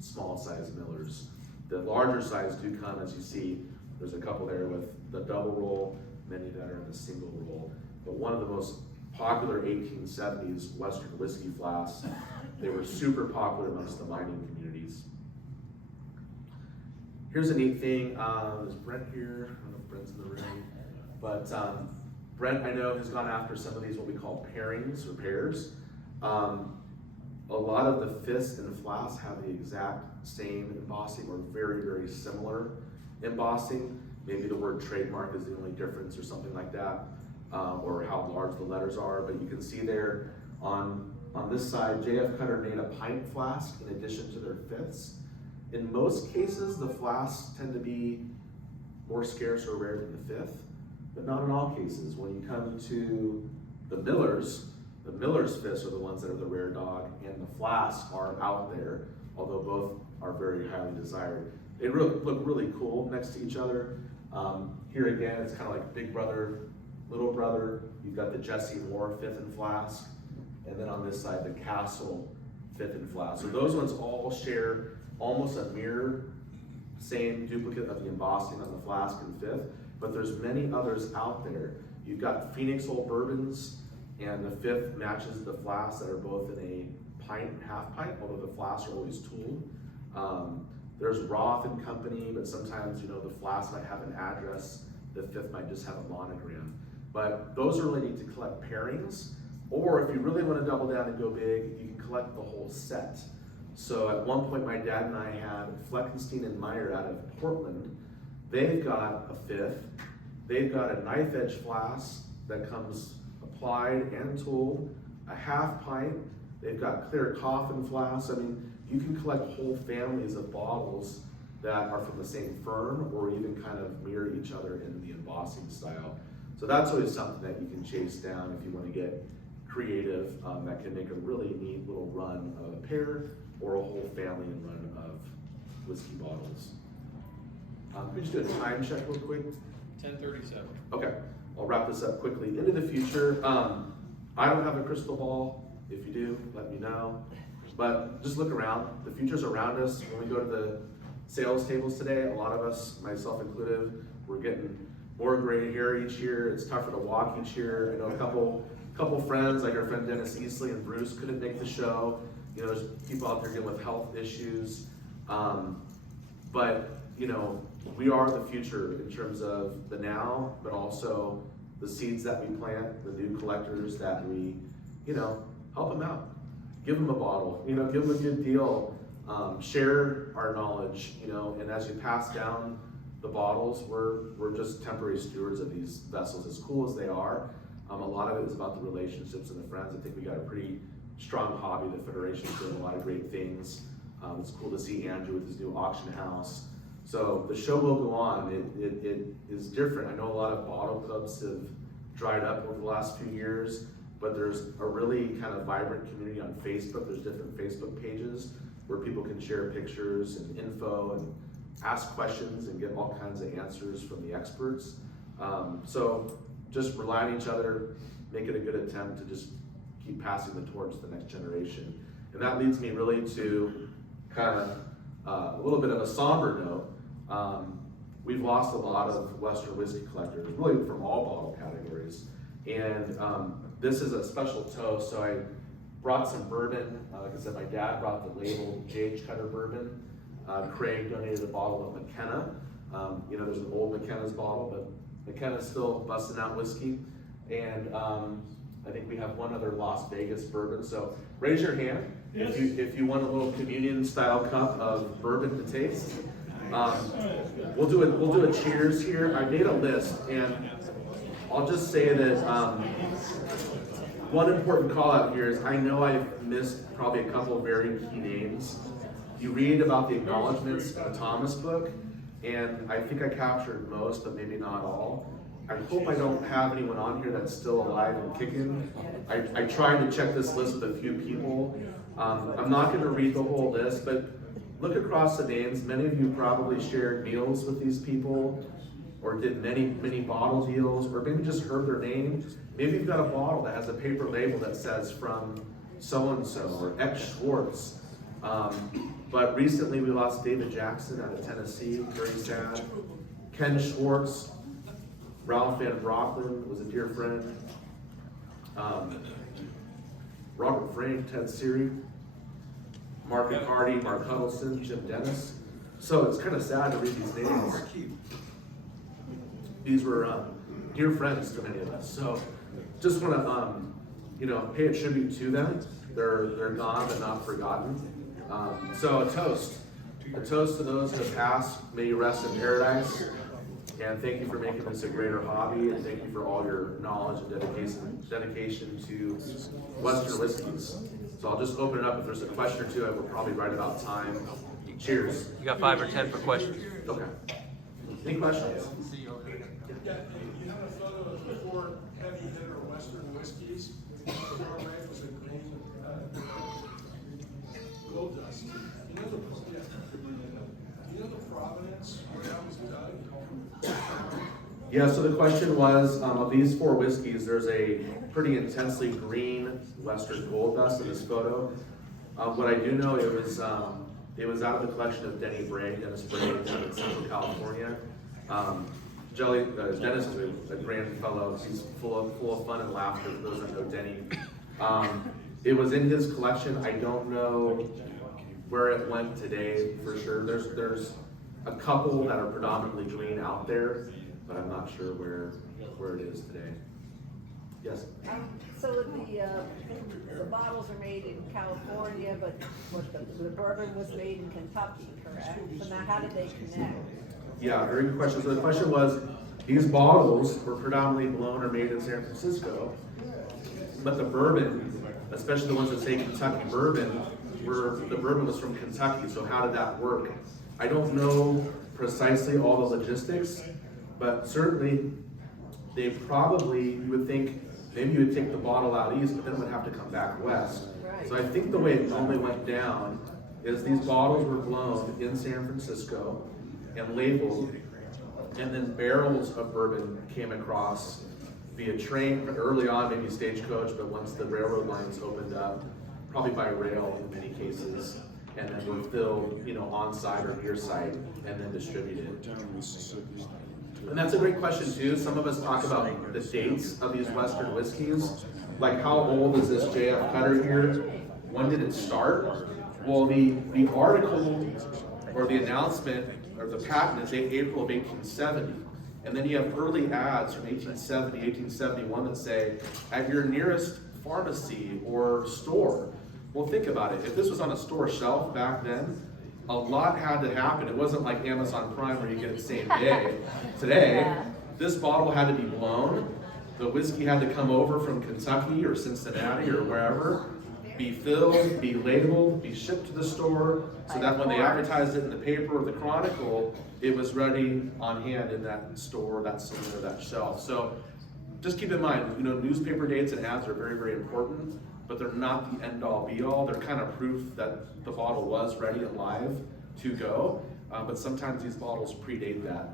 small size Millers. The larger size do come, as you see, there's a couple there with the double roll, many that are in the single roll. But one of the most popular 1870s Western whiskey flasks, they were super popular amongst the mining communities. Here's a neat thing, there's Brent here, I don't know if Brent's in the room, but Brent, I know, has gone after some of these what we call pairings or pairs. A lot of the fists and flasks have the exact same embossing or very, very similar embossing. Maybe the word trademark is the only difference or something like that, or how large the letters are. But you can see there on this side, JF Cutter made a pint flask in addition to their fifths. In most cases, the flasks tend to be more scarce or rare than the fifth, but not in all cases. When you come to the Millers fists are the ones that are the rare dog, and the flasks are out there, although both are very highly desired. They look really cool next to each other. Here again, it's kind of like big brother, little brother. You've got the Jesse Moore fifth and flask, and then on this side, the Castle fifth and flask. So those ones all share almost a mirror, same duplicate of the embossing on the flask and fifth, but there's many others out there. You've got Phoenix Old Bourbons, and the fifth matches the flasks that are both in a pint and half pint, although the flasks are always tooled. There's Roth and Company, but sometimes, you know, the flask might have an address, the fifth might just have a monogram. But those are really neat to collect pairings, or if you really want to double down and go big, you can collect the whole set. So at one point, my dad and I had Fleckenstein and Meyer out of Portland. They've got a fifth, they've got a knife edge flask that comes applied and tooled, a half pint, they've got clear coffin flasks. I mean, you can collect whole families of bottles that are from the same firm or even kind of mirror each other in the embossing style. So that's always something that you can chase down if you want to get creative, that can make a really neat little run of a pair or a whole family and run of whiskey bottles. Can we just do a time check real quick? 10:37. Okay, I'll wrap this up quickly. Into the future, I don't have a crystal ball. If you do, let me know. But just look around. The future's around us. When we go to the sales tables today, a lot of us, myself included, we're getting more gray hair each year. It's tougher to walk each year. I know a couple friends, like our friend Dennis Easley and Bruce, couldn't make the show. You know, there's people out there dealing with health issues. But, you know, we are the future in terms of the now, but also the seeds that we plant, the new collectors that we, you know, help them out. Give them a bottle, you know, give them a good deal. Share our knowledge, you know, and as you pass down the bottles, we're just temporary stewards of these vessels, as cool as they are. A lot of it is about the relationships and the friends. I think we got a pretty strong hobby. The Federation's doing a lot of great things. It's cool to see Andrew with his new auction house. So the show will go on. It is different. I know a lot of bottle clubs have dried up over the last few years, but there's a really kind of vibrant community on Facebook. There's different Facebook pages. where people can share pictures and info and ask questions and get all kinds of answers from the experts. So just rely on each other, make it a good attempt to just keep passing the torch to the next generation. And that leads me really to kind of a little bit of a somber note. We've lost a lot of Western whiskey collectors, really from all bottle categories. And this is a special toast, so I brought some bourbon. Like I said, my dad brought the labeled J.H. Cutter bourbon. Craig donated a bottle of McKenna. You know, there's an old McKenna's bottle, but McKenna's still busting out whiskey. And I think we have one other Las Vegas bourbon. So raise your hand if you want a little communion style cup of bourbon to taste. We'll do a cheers here. I made a list, and I'll just say that one important call out here is I know I've missed probably a couple of very key names. You read about the acknowledgments in the Thomas book, and I think I captured most, but maybe not all. I hope I don't have anyone on here that's still alive and kicking. I tried to check this list with a few people. I'm not going to read the whole list, but look across the names. Many of you probably shared meals with these people, or did many bottle deals, or maybe just heard their name. Maybe you've got a bottle that has a paper label that says from so-and-so, or X Schwartz. But recently we lost David Jackson out of Tennessee, very sad. Ken Schwartz, Ralph Van Brocklin was a dear friend. Robert Frank, Ted Seary, Mark Riccardi, Mark Huddleston, Jim Dennis. So it's kind of sad to read these names. These were dear friends to many of us. So just want to pay a tribute to them. They're gone but not forgotten. So a toast to those who have passed. May you rest in paradise. And thank you for making this a greater hobby, and thank you for all your knowledge and dedication to Western whiskeys. So I'll just open it up. If there's a question or two, we're probably right about time. Cheers. You got 5 or 10 for questions. Okay. Any questions? Yeah, you had a photo of the 4 heavy hitter Western whiskeys. The far right was a green gold dust. You know the provenance where that was dug? Yeah, so the question was, of these 4 whiskeys, there's a pretty intensely green Western gold dust in this photo. What I do know, it was out of the collection of Dennis Bray down in Central California. Dennis is a grand fellow. He's full of fun and laughter, for those that know Denny. It was in his collection. I don't know where it went today for sure. There's a couple that are predominantly green out there, but I'm not sure where it is today. Yes? So the bottles are made in California, but the bourbon was made in Kentucky, correct? So now how did they connect? Yeah, very good question. So the question was, these bottles were predominantly blown or made in San Francisco, but the bourbon, especially the ones that say Kentucky bourbon, the bourbon was from Kentucky. So how did that work? I don't know precisely all the logistics, but certainly they probably, you would think, maybe you would take the bottle out east, but then it would have to come back west. Right. So I think the way it normally went down is these bottles were blown in San Francisco and labeled, and then barrels of bourbon came across via train, early on maybe stagecoach, but once the railroad lines opened up, probably by rail in many cases, and then were filled, on site or near site, and then distributed. And that's a great question too. Some of us talk about the dates of these Western whiskeys. Like, how old is this J.F. Cutter here? When did it start? Well, the article or the announcement or the patent is April of 1870. And then you have early ads from 1870, 1871 that say, at your nearest pharmacy or store. Well, think about it. If this was on a store shelf back then, a lot had to happen. It wasn't like Amazon Prime where you get it same day. Today, this bottle had to be blown. The whiskey had to come over from Kentucky or Cincinnati or wherever, be filled, be labeled, be shipped to the store, so that when they advertised it in the paper or the Chronicle, it was ready on hand in that store, that cylinder, that shelf. So just keep in mind, newspaper dates and ads are very, very important. but they're not the end all be all. They're kind of proof that the bottle was ready and live to go, but sometimes these bottles predate that.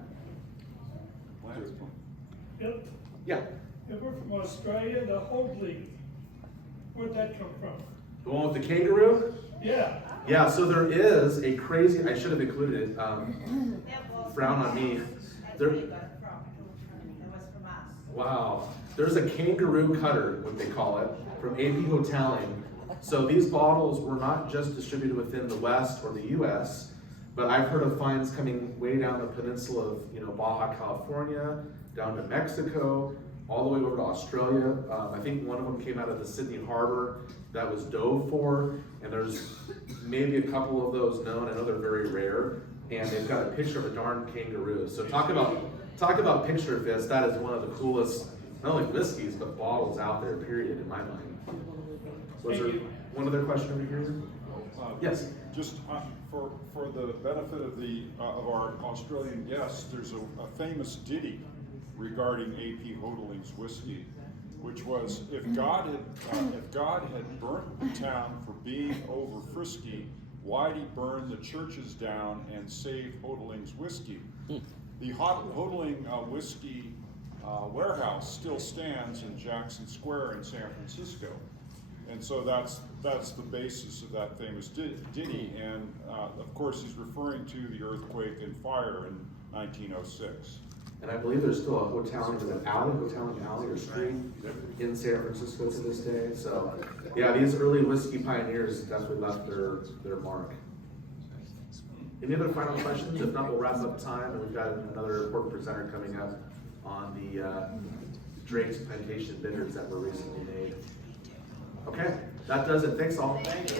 Yep, Yeah, if we're from Australia, the FOHBC, where'd that come from? the one with the kangaroo? Yeah, Yeah, so there is a crazy, I should have included it, frown on me. There, wow, there's a kangaroo cutter, what they call it, from AP Hoteling. So these bottles were not just distributed within the West or the US, but I've heard of finds coming way down the peninsula of, Baja California, down to Mexico, all the way over to Australia. I think one of them came out of the Sydney Harbor that was dove for, and there's maybe a couple of those known. I know they're very rare, and they've got a picture of a darn kangaroo. So talk about picture fist. That is one of the coolest, not only whiskeys, but bottles out there, period, in my mind. Was there one other question over here? Yes. Just for the benefit of our Australian guests, there's a famous ditty regarding AP Hoteling's whiskey, which was, if God had burnt the town for being over frisky, why'd he burn the churches down and save Hoteling's whiskey? The Hoteling whiskey warehouse still stands in Jackson Square in San Francisco. And so that's the basis of that famous ditty, and of course he's referring to the earthquake and fire in 1906. And I believe there's still a Hoteling alley or street in San Francisco to this day. So, yeah, these early whiskey pioneers definitely left their mark. Any other final questions? If not, we'll wrap up time, and we've got another important presenter coming up on the Drake's Plantation bitters that were recently made. Okay, that does it. Thanks all. Thank you.